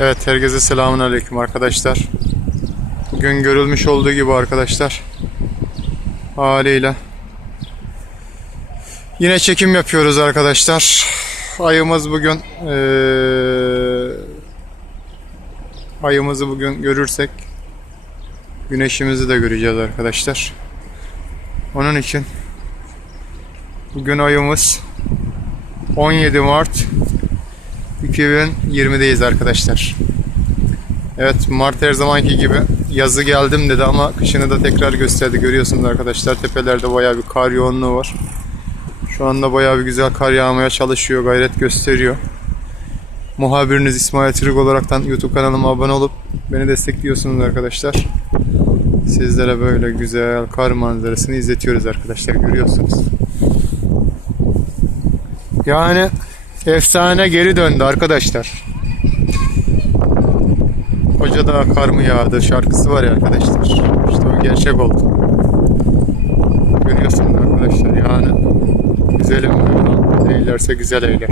Evet herkese selamun aleyküm arkadaşlar. Bugün görülmüş olduğu gibi arkadaşlar. Haliyle. Yine çekim yapıyoruz arkadaşlar. Ayımız bugün eee, ayımızı bugün görürsek güneşimizi de göreceğiz arkadaşlar. Onun için bugün ayımız 17 Mart 2020'deyiz arkadaşlar. Evet Mart her zamanki gibi yazı geldim dedi ama kışını da tekrar gösterdi. Görüyorsunuz arkadaşlar tepelerde bayağı bir kar yoğunluğu var. Şu anda bayağı bir güzel kar yağmaya çalışıyor, gayret gösteriyor. Muhabiriniz İsmail Tırık olaraktan YouTube kanalıma abone olup beni destekliyorsunuz arkadaşlar. Sizlere böyle güzel kar manzarasını izletiyoruz arkadaşlar görüyorsunuz. Yani efsane geri döndü arkadaşlar. Koca da kar mı yağdı şarkısı var ya arkadaşlar. İşte o gerçek oldu. Görüyorsunuz arkadaşlar yani güzelim Mevlam eylerse güzel eyler.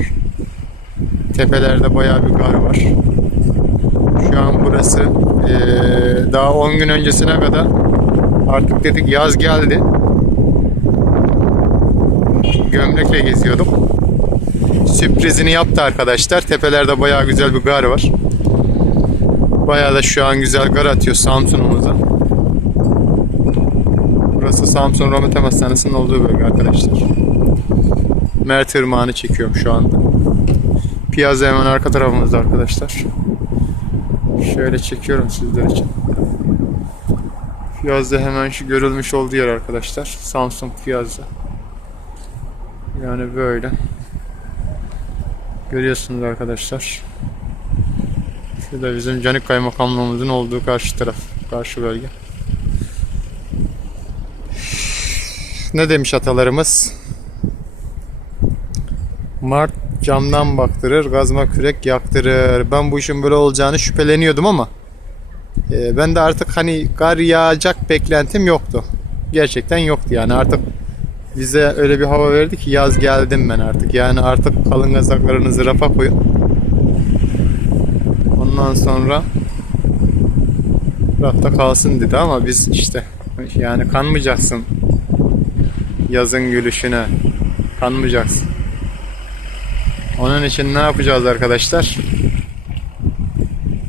Tepelerde bayağı bir kar var. Şu an burası eee, daha 10 gün öncesine kadar artık dedik yaz geldi. Gömlekle geziyordum sürprizini yaptı arkadaşlar. Tepelerde bayağı güzel bir gar var. Bayağı da şu an güzel gar atıyor Samsun'umuza. Burası Samsun Rometem Hastanesi'nin olduğu bölge arkadaşlar. Mert Irmağı'nı çekiyorum şu anda. Piyaza hemen arka tarafımızda arkadaşlar. Şöyle çekiyorum sizler için. Piyazda hemen şu görülmüş olduğu yer arkadaşlar. Samsun Piyazda. Yani böyle. Görüyorsunuz arkadaşlar. Şurada bizim Canik Kaymakamlığımızın olduğu karşı taraf, karşı bölge. Ne demiş atalarımız? Mart camdan baktırır, gazma kürek yaktırır. Ben bu işin böyle olacağını şüpheleniyordum ama e, ben de artık hani kar yağacak beklentim yoktu. Gerçekten yoktu yani artık bize öyle bir hava verdi ki yaz geldim ben artık. Yani artık kalın kazaklarınızı rafa koyun. Ondan sonra rafta kalsın dedi ama biz işte yani kanmayacaksın yazın gülüşüne kanmayacaksın. Onun için ne yapacağız arkadaşlar?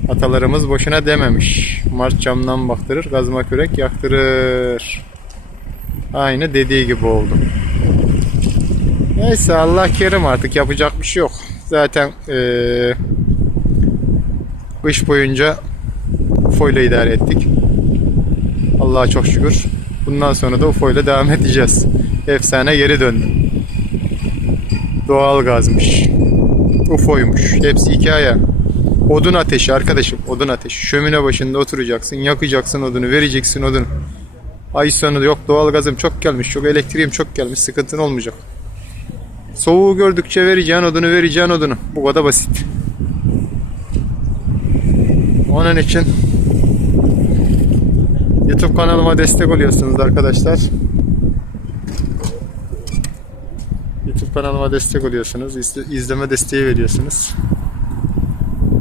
Atalarımız boşuna dememiş. Mart camdan baktırır, gazma kürek yaktırır. Aynı dediği gibi oldu. Neyse Allah kerim artık yapacak bir şey yok. Zaten eee kış boyunca UFO ile idare ettik. Allah'a çok şükür. Bundan sonra da UFO ile devam edeceğiz. Efsane geri döndü. Doğal gazmış. UFO'ymuş. Hepsi hikaye. Odun ateşi arkadaşım. Odun ateşi. Şömine başında oturacaksın. Yakacaksın odunu. Vereceksin odunu. Ay sonu yok doğalgazım çok gelmiş, çok elektriğim çok gelmiş, sıkıntın olmayacak. Soğuğu gördükçe vereceğin odunu, vereceğin odunu. Bu kadar basit. Onun için YouTube kanalıma destek oluyorsunuz arkadaşlar. YouTube kanalıma destek oluyorsunuz. izle- izleme desteği veriyorsunuz.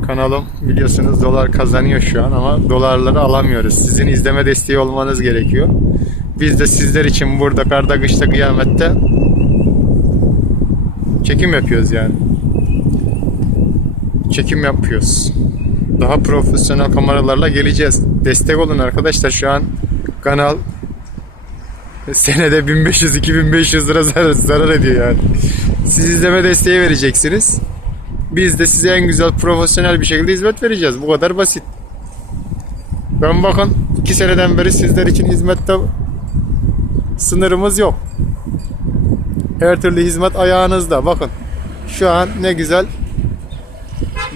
Kanalım biliyorsunuz dolar kazanıyor şu an ama dolarları alamıyoruz. Sizin izleme desteği olmanız gerekiyor. Biz de sizler için burada karda kışta kıyamette çekim yapıyoruz yani. Çekim yapıyoruz. Daha profesyonel kameralarla geleceğiz. Destek olun arkadaşlar. Şu an kanal senede 1500-2500 lira zarar, zarar ediyor yani. Siz izleme desteği vereceksiniz. Biz de size en güzel profesyonel bir şekilde hizmet vereceğiz. Bu kadar basit. Ben bakın iki seneden beri sizler için hizmette sınırımız yok. Her türlü hizmet ayağınızda. Bakın şu an ne güzel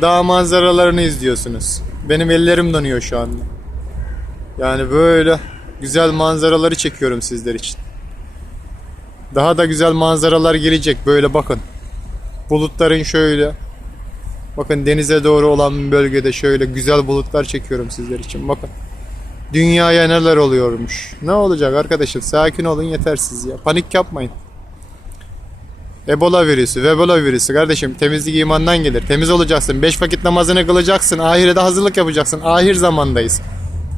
dağ manzaralarını izliyorsunuz. Benim ellerim donuyor şu anda. Yani böyle güzel manzaraları çekiyorum sizler için. Daha da güzel manzaralar gelecek böyle bakın. Bulutların şöyle Bakın denize doğru olan bölgede şöyle güzel bulutlar çekiyorum sizler için. Bakın. Dünyaya neler oluyormuş. Ne olacak arkadaşım? Sakin olun yeter siz ya. Panik yapmayın. Ebola virüsü, Vebola virüsü kardeşim temizlik imandan gelir. Temiz olacaksın. Beş vakit namazını kılacaksın. Ahirete hazırlık yapacaksın. Ahir zamandayız.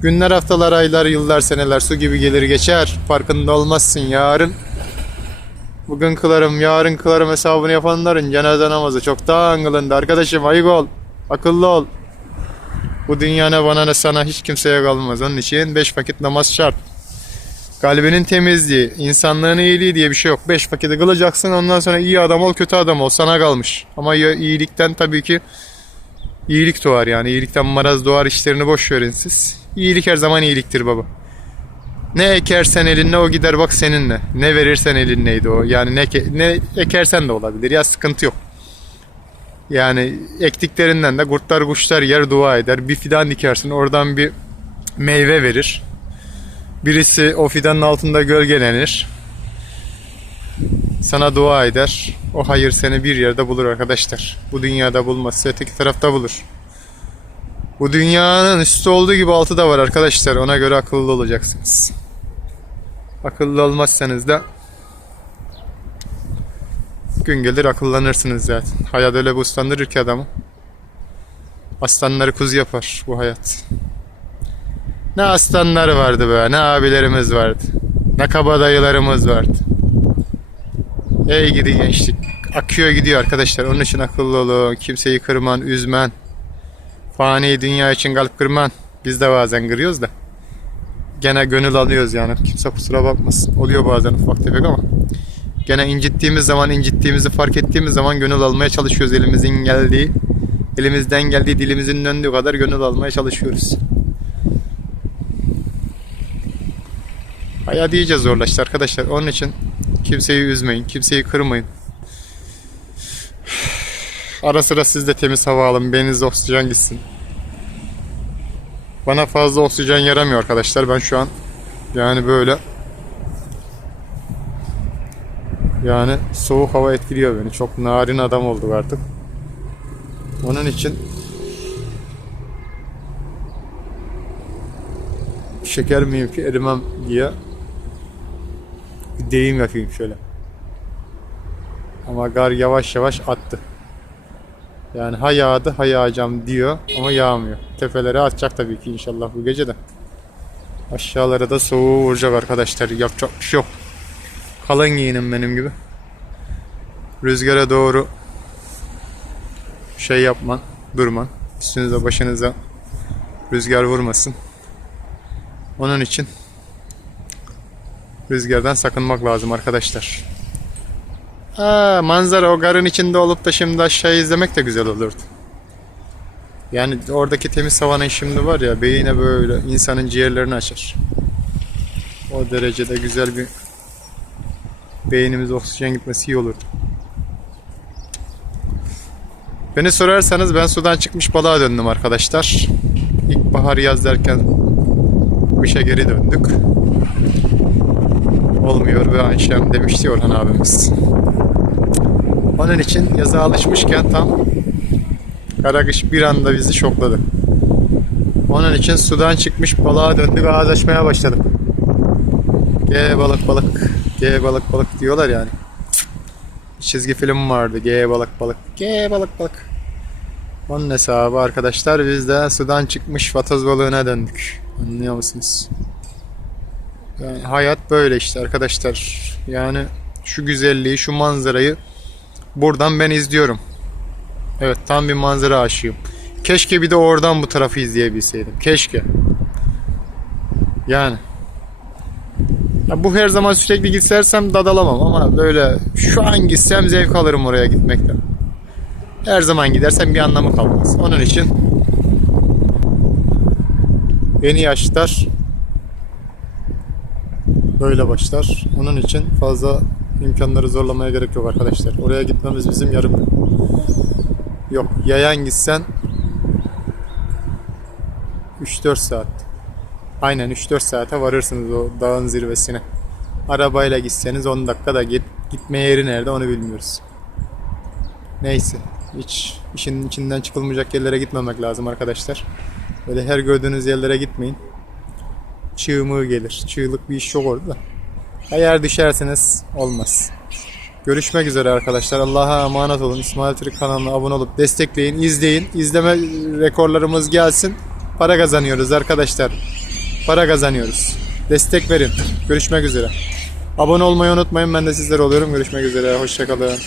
Günler, haftalar, aylar, yıllar, seneler su gibi gelir geçer. Farkında olmazsın yarın. Bugün kılarım, yarın kılarım hesabını yapanların cenaze namazı çoktan kılındı. Arkadaşım ayık ol, akıllı ol. Bu dünya ne bana ne sana hiç kimseye kalmaz. Onun için beş vakit namaz şart. Kalbinin temizliği, insanlığın iyiliği diye bir şey yok. Beş vakiti kılacaksın ondan sonra iyi adam ol, kötü adam ol. Sana kalmış. Ama iyilikten tabii ki iyilik doğar yani. İyilikten maraz doğar işlerini boş verin siz. İyilik her zaman iyiliktir baba. Ne ekersen elinle o gider bak seninle. Ne verirsen elinleydi o. Yani ne, ne ekersen de olabilir ya sıkıntı yok. Yani ektiklerinden de kurtlar kuşlar yer dua eder. Bir fidan dikersin oradan bir meyve verir. Birisi o fidanın altında gölgelenir. Sana dua eder. O hayır seni bir yerde bulur arkadaşlar. Bu dünyada bulmazsa öteki tarafta bulur. Bu dünyanın üstü olduğu gibi altı da var arkadaşlar. Ona göre akıllı olacaksınız. Akıllı olmazsanız da gün gelir akıllanırsınız zaten. Hayat öyle bir uslandırır ki adamı. Aslanları kuzu yapar bu hayat. Ne aslanlar vardı be, ne abilerimiz vardı. Ne kabadayılarımız vardı. Ey gidi gençlik. Akıyor gidiyor arkadaşlar. Onun için akıllı olun. Kimseyi kırman, üzmen. Fani dünya için kalp kırman. Biz de bazen kırıyoruz da. Gene gönül alıyoruz yani. Kimse kusura bakmasın. Oluyor bazen ufak tefek ama. Gene incittiğimiz zaman, incittiğimizi fark ettiğimiz zaman gönül almaya çalışıyoruz elimizin geldiği. Elimizden geldiği, dilimizin döndüğü kadar gönül almaya çalışıyoruz. Hayat iyice zorlaştı arkadaşlar. Onun için kimseyi üzmeyin, kimseyi kırmayın. Ara sıra siz de temiz hava alın, beyninizde oksijen gitsin. Bana fazla oksijen yaramıyor arkadaşlar. Ben şu an yani böyle yani soğuk hava etkiliyor beni. Çok narin adam olduk artık. Onun için şeker miyim ki erimem diye bir deyim yapayım şöyle. Ama gar yavaş yavaş attı. Yani ha yağdı ha yağacağım diyor ama yağmıyor. Tepelere atacak tabii ki inşallah bu gece de. Aşağılara da soğuğu vuracak arkadaşlar. Yapacak bir şey yok. Kalın giyinin benim gibi. Rüzgara doğru şey yapman, durman. Üstünüze başınıza rüzgar vurmasın. Onun için rüzgardan sakınmak lazım arkadaşlar. Aa, manzara o garın içinde olup da şimdi aşağı izlemek de güzel olurdu. Yani oradaki temiz havanın şimdi var ya beyine böyle insanın ciğerlerini açar. O derecede güzel bir beynimize oksijen gitmesi iyi olurdu. Beni sorarsanız ben sudan çıkmış balığa döndüm arkadaşlar. İlkbahar yaz derken kışa geri döndük. Olmuyor ve Ayşem demişti Orhan abimiz. Onun için yaza alışmışken tam Karagış bir anda bizi şokladı. Onun için sudan çıkmış balığa döndük ağız açmaya başladık. G balık balık, G balık balık diyorlar yani. Çizgi film vardı. G balık balık, G balık balık. Onun hesabı arkadaşlar biz de sudan çıkmış vatoz balığına döndük. Anlıyor musunuz? Yani hayat böyle işte arkadaşlar. Yani şu güzelliği, şu manzarayı buradan ben izliyorum. Evet tam bir manzara aşığım. Keşke bir de oradan bu tarafı izleyebilseydim. Keşke. Yani. Ya bu her zaman sürekli gitsersem dadalamam ama böyle şu an gitsem zevk alırım oraya gitmekten. Her zaman gidersem bir anlamı kalmaz. Onun için yeni yaşlar böyle başlar. Onun için fazla imkanları zorlamaya gerek yok arkadaşlar. Oraya gitmemiz bizim yarım gün. Yok yayan gitsen 3-4 saat. Aynen 3-4 saate varırsınız o dağın zirvesine. Arabayla gitseniz 10 dakikada git, gitme yeri nerede onu bilmiyoruz. Neyse. Hiç işin içinden çıkılmayacak yerlere gitmemek lazım arkadaşlar. Böyle her gördüğünüz yerlere gitmeyin. Çığ mığı gelir. Çığlık bir iş yok orada da. Eğer düşerseniz olmaz. Görüşmek üzere arkadaşlar. Allah'a emanet olun. İsmail Türk kanalına abone olup destekleyin, izleyin. İzleme rekorlarımız gelsin. Para kazanıyoruz arkadaşlar. Para kazanıyoruz. Destek verin. Görüşmek üzere. Abone olmayı unutmayın. Ben de sizler oluyorum. Görüşmek üzere. Hoşçakalın.